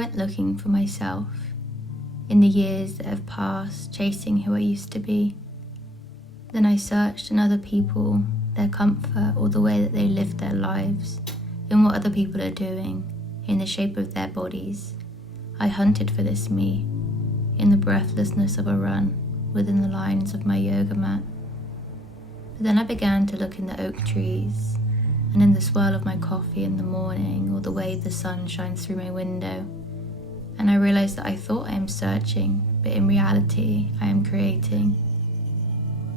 went looking for myself in the years that have passed, chasing who I used to be. Then I searched in other people, their comfort, or the way that they lived their lives, in what other people are doing, in the shape of their bodies. I hunted for this me, in the breathlessness of a run, within the lines of my yoga mat. But then I began to look in the oak trees, and in the swirl of my coffee in the morning, or the way the sun shines through my window. And I realized that I thought I am searching, but in reality I am creating.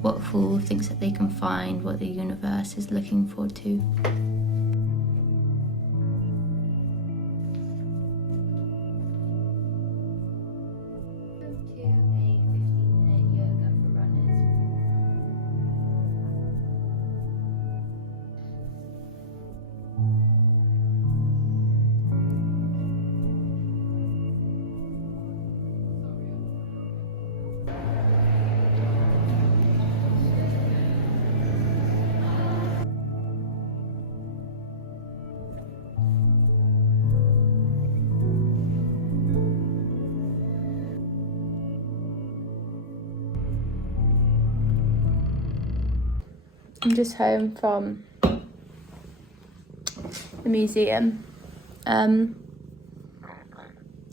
What fool thinks that they can find what the universe is looking for too? I'm just home from the museum. I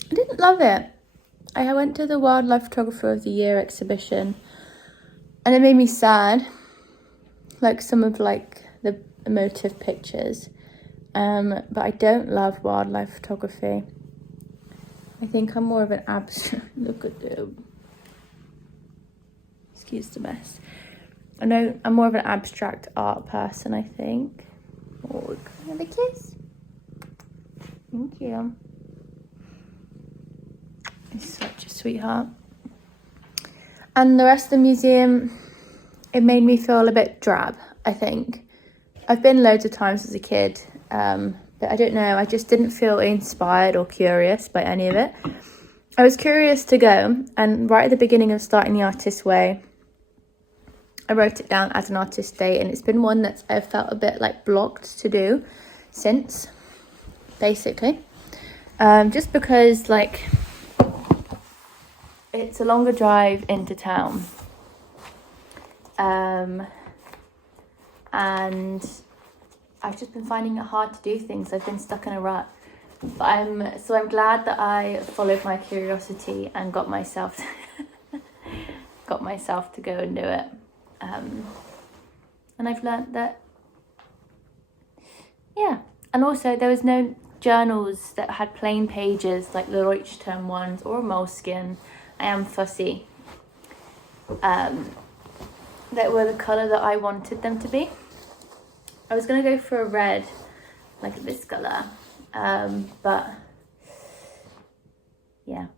didn't love it. I went to the Wildlife Photographer of the Year exhibition and it made me sad, like some of the emotive pictures. But I don't love wildlife photography. I think I'm more of an abstract. Look at them. Excuse the mess. I know I'm more of an abstract art person, I think. Oh, can I have a kiss? Thank you. He's such a sweetheart. And the rest of the museum, it made me feel a bit drab, I think. I've been loads of times as a kid, but I don't know, I just didn't feel inspired or curious by any of it. I was curious to go, and right at the beginning of starting the Artist Way, I wrote it down as an artist day, and it's been one that I've felt a bit blocked to do since, basically. Just because it's a longer drive into town. And I've just been finding it hard to do things. I've been stuck in a rut. But I'm glad that I followed my curiosity and got myself to go and do it. And I've learnt that, yeah. And also there was no journals that had plain pages like the Leuchtturm ones or Moleskine. I am fussy. That were the colour that I wanted them to be. I was going to go for a red, like this colour. But yeah,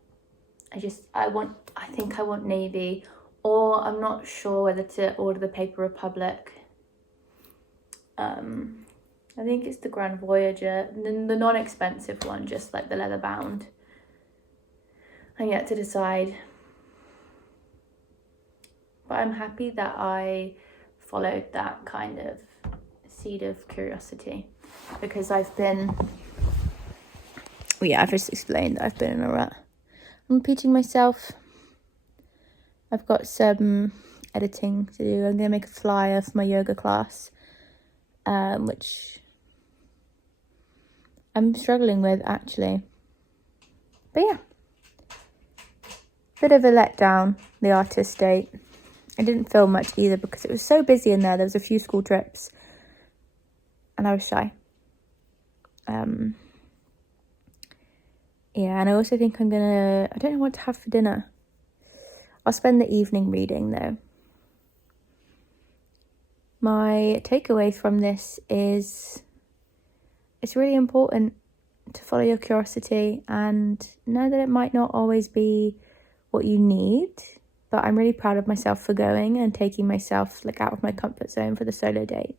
I think I want navy, or I'm not sure whether to order the Paper Republic. I think it's the Grand Voyager, the non-expensive one, just the leather bound. I'm yet to decide. But I'm happy that I followed that kind of seed of curiosity, because I've just explained that I've been in a rut. I'm repeating myself. I've got some editing to do. I'm going to make a flyer for my yoga class, which I'm struggling with actually. But yeah, bit of a letdown, the artist date. I didn't film much either because it was so busy in there. There was a few school trips and I was shy. Yeah, and I also think I don't know what to have for dinner. I'll spend the evening reading though. My takeaway from this is it's really important to follow your curiosity and know that it might not always be what you need, but I'm really proud of myself for going and taking myself out of my comfort zone for the solo date.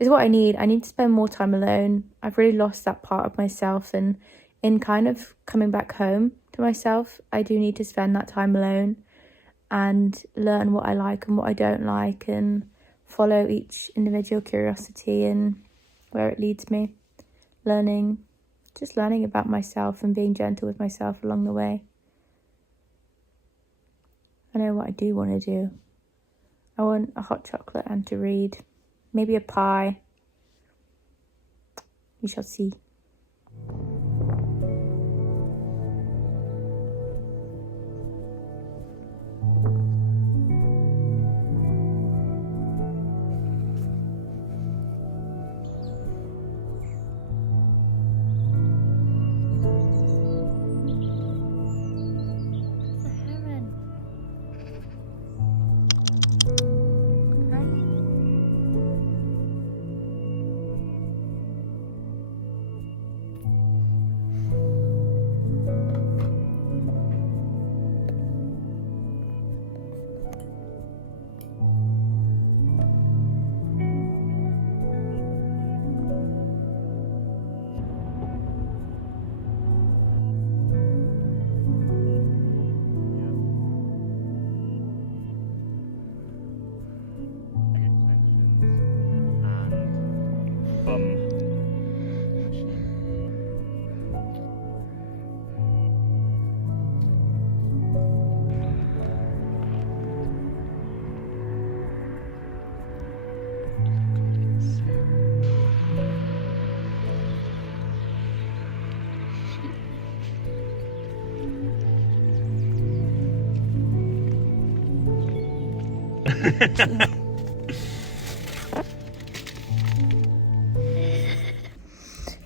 Is what I need. I need to spend more time alone. I've really lost that part of myself, and in kind of coming back home to myself, I do need to spend that time alone and learn what I like and what I don't like, and follow each individual curiosity and where it leads me. Learning just learning about myself and being gentle with myself along the way. I know what I do want to do. I want a hot chocolate and to read. Maybe a pie. We shall see.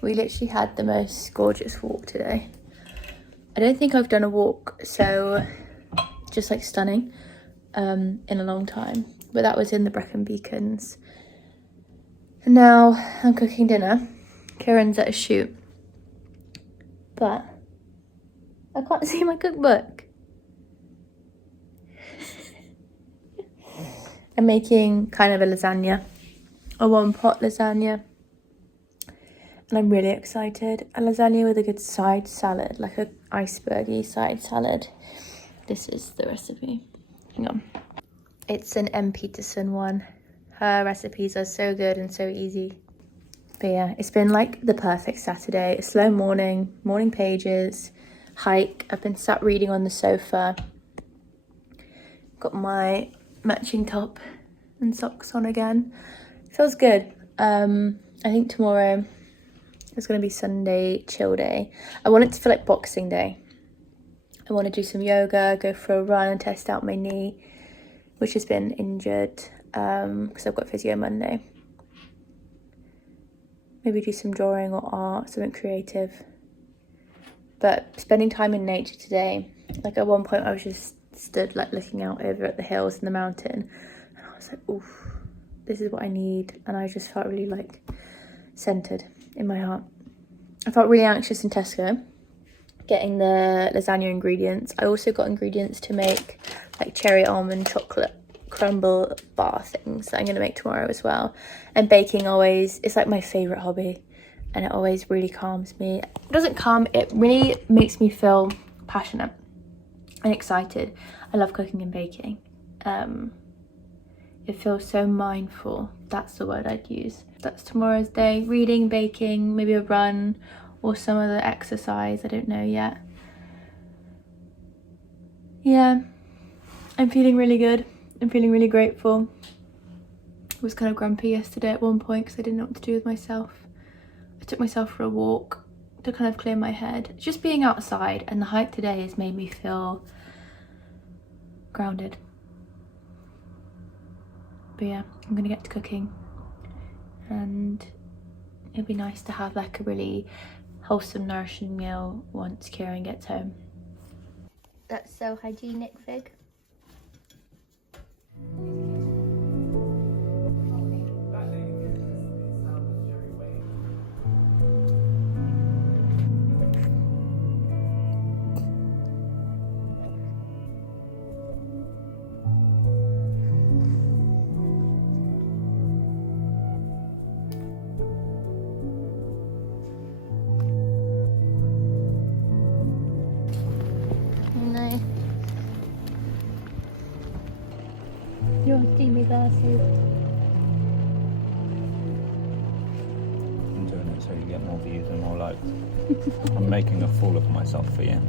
We literally had the most gorgeous walk today. I don't think I've done a walk so just like stunning in a long time, but that was in the Brecon Beacons. And now I'm cooking dinner. Kieran's at a shoot, but I can't see my cookbook. I'm making kind of a lasagna, a one-pot lasagna. And I'm really excited. A lasagna with a good side salad, like an icebergy side salad. This is the recipe. Hang on. It's an M. Peterson one. Her recipes are so good and so easy. But yeah, it's been like the perfect Saturday. A slow morning, morning pages, hike. I've been sat reading on the sofa. Got my matching top and socks on again. Feels good. I think tomorrow it's going to be Sunday chill day. I want it to feel like Boxing Day. I want to do some yoga, go for a run and test out my knee, which has been injured because I've got physio Monday. Maybe do some drawing or art, something creative. But spending time in nature today, like at one point I was just stood like looking out over at the hills and the mountain, and I was like, oof, this is what I need. And I just felt really like centered in my heart. I felt really anxious in Tesco getting the lasagna ingredients. I also got ingredients to make like cherry almond chocolate crumble bar things that I'm going to make tomorrow as well. And baking always, it's like my favorite hobby, and it always really calms me. It doesn't calm, it really makes me feel passionate and excited. I love cooking and baking. It feels so mindful. That's the word I'd use. That's tomorrow's day. Reading, baking, maybe a run or some other exercise. I don't know yet. Yeah, I'm feeling really good. I'm feeling really grateful. I was kind of grumpy yesterday at one point because I didn't know what to do with myself. I took myself for a walk to kind of clear my head. Just being outside and the hike today has made me feel grounded. But yeah, I'm gonna get to cooking, and it'll be nice to have like a really wholesome, nourishing meal once Kieran gets home. That's so hygienic, Fig. Your steamy glasses. I'm doing it so so you get more views and more likes. I'm making a fool of myself for you.